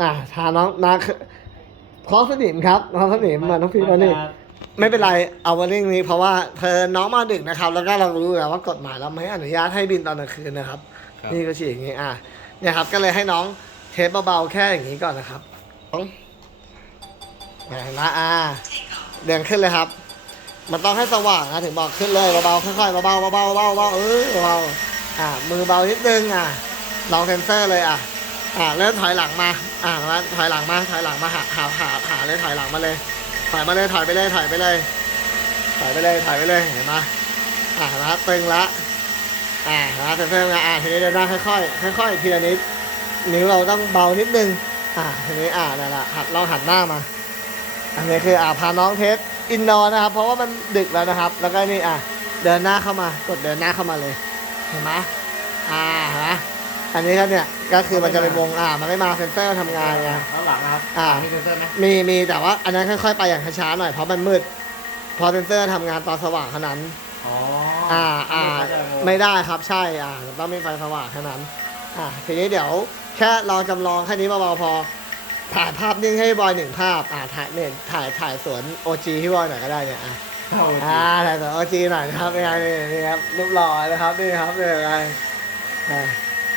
อ่าทาน้องนาท้องสนิมครับท้องสนิมมาน้องพีมานี่ไม่เป็นไรเอาวันนี้นี้เพราะว่าเธอน้องมาดึกนะครับ แล้วก็เรารู้แล้วว่ากฎหมายเราไม่อนุญาตให้บินตอนกลางคืนนะครับครับนี่ก็ฉีดอย่างนี้อะเนี่ยครับ ก็เลยให้น้องเทสเบาๆแค่อย่างนี้ก่อนนะครับน้องเห็นไหมอ่าเดินขึ้นเลยครับ มันต้องให้สว่างนะถึงบอกขึ้นเลยเบาๆค่อยๆเบาๆเบาๆเบาๆเบาๆเออเบาๆอ่ามือเบานิดนึงอะลองเซนเซอร์เลยอะ อ่าเริ่มถอยหลังมา อ่ามาถอยหลังมา ถอยหลังมาหาหาหาหาเลยถอยหลังมาเลย ถอยมาเลย ถอยไปเลย ถอยไปเลย ถอยไปเลย ถอยไปเลย เห็นไหมอ่านไหมตึงละ อ่านไหมเซนเซอร์มาอ่าทีนี้เดินหน้าค่อยๆ ค่อยๆ ทีละนิด นิ้วเราต้องเบานิดนึง อ่าทีนี้อ่านั่นแหละหัดลองหันหน้ามา อันนี้คืออ่าพาน้องเทสอินดอร์นะครับ เพราะว่ามันดึกแล้วนะครับ แล้วก็นี่อะเดินหน้าเข้ามากดเดินหน้าเข้ามาเลย เห็นไหมอ่าเห็นไหม อันนี้ก็เนี่ยก็คือมันจะเป็นวงอ่ามันไม่มาเซนเซอร์ทำงานไง ข้างหลังนะครับอ่า มีเซนเซอร์ไหมมีมีแต่ว่าอันนั้นค่อย ๆ ไปอย่างช้าๆหน่อยเพราะมันมืด พอเซนเซอร์ทำงานตอนสว่างเท่านั้น อ๋ออ่าอ่าไม่ไม่ได้ครับใช่อ่าต้องมีไฟสว่างเท่านั้น อ่าทีนี้เดี๋ยวแค่เราจำลองแค่นี้เบาๆพอ ถ่ายภาพนิ่งให้บอยหนึ่งภาพ อ่าถ่ายเนี่ยถ่ายถ่ายสวนโอจีให้บอยหน่อยก็ได้เนี่ยอะเข้าจริงอ่าถ่ายสวนโอจีหน่อยนะครับนี่ไงนี่นี่ครับรูปหล่อนะครับนี่ครับนี่ไงอ่า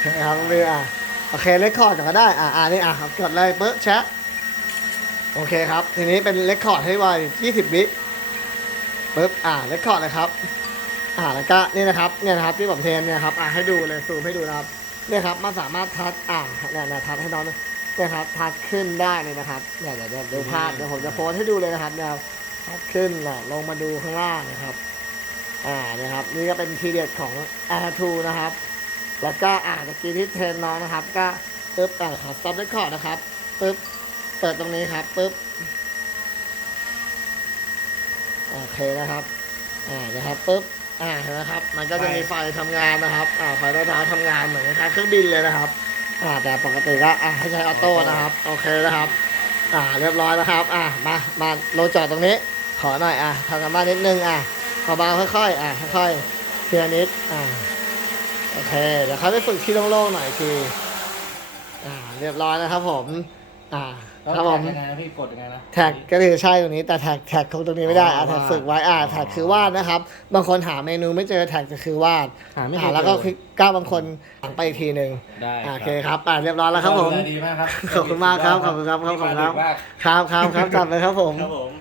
นะครับนี่อะโอเคเลคคอร์ดก็ได้ อ่าอ่านี่อะครับกดเลยปึ๊บแชะโอเคครับ ทีนี้เป็นเลคคอร์ดให้ไว20วิปึ๊บอ่าเลคคอร์ดเลยครับ อ่าแล้วก็นี่นะครับเนี่ยนะครับที่ผมเทนเนี่ยครับอ่าให้ดูเลยซูมให้ดูนะครับเนี่ยครับมันสามารถทัดอ่าเนี่ยนี่ยทัดให้น้องนเนี่ยครับทัดขึ้นได้เลยนะครับเนี่ยเดี๋ยวเดี๋ยวดูภาพเดี๋ยวผมจะโพสให้ดูเลยนะครับเนี่ยทัดขึ้นน่ะลงมาดูข้างล่างนะครับ อ่าเนี่ยครับ นี่ก็เป็นทีเด็ดของ Air 2นะครับ แล้วก็อ่าตะกี้ที่เทรนน้องนะครับ ก็ปึ๊บอ่าขอ stop record นะครับปึ๊บเปิดตรงนี้ครับปุ๊บโอเคนะครับอ่านะครับปุ๊บอ่าเห็นไหมครับ มันก็จะมีไฟทำงานนะครับอ่าไฟใต้เท้าทำงานเหมือนคล้ายๆเครื่องบินเลยนะครับอ่าแต่ปกติก็อ่าให้ใช้ออโต้นะครับโอเคนะครับอ่าเรียบร้อยแล้วครับอ่ามามาโลจอดตรงนี้ ขอหน่อยอ่าทำกันบ้านนิดนึงอ่าเบาๆค่อยๆอ่าค่อยๆทีละนิดอ่า โอเค เดี๋ยวเขาไปฝึกที่โล่งๆหน่อยอีกทีอ่าเรียบร้อยนะครับผม อ่าแล้วครับผมแท็กยังไงนะพี่กดยังไงนะ แท็กก็คือใช่ตรงนี้แต่แท็กแท็กตรงนี้ไม่ได้อ๋อะอแท็กฝึกไว้อะอ๋อแท็กคือวาดนะครับ บางคนหาเมนูไม่เจอแท็กก็คือวาดหาไม่อะเจอแล้วก็คลิกก้าวบางคนหลังไปอีกทีหนึ่งได้อะโอเคครับอะเรียบร้อยแล้วครับผม ดูแลดีมากครับขอบคุณมากครับขอบคุณครับขอบคุณครับมาก ครับครับครับจัดเลยครับผม ครับผม